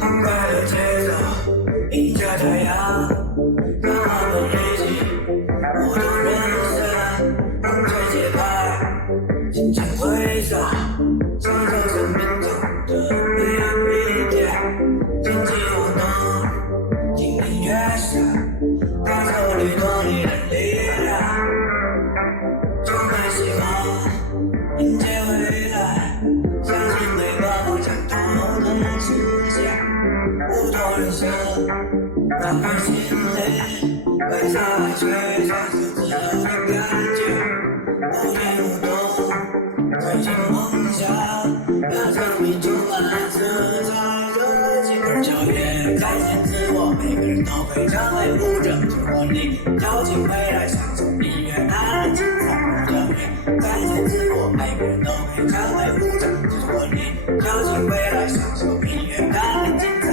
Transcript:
澎湃的节奏，迎着太阳，让我们一起舞动人生，让这节拍尽情挥洒，享受生命中的每一点，经济活动，听音乐声，感受律动你的力量，充满希望，迎接未来，相信每个梦想都能实现，舞动人生，让人心里为啥吹响自由的感觉，不言不动，追寻梦想，让生命充满自在热情而跳跃，展现自我，每个人都会成为舞者，只活力，跳进未来，享受音乐带来精彩而跳跃，展现自我，每个人都会成为舞者，只活力，跳进未来，享受音乐带来精彩。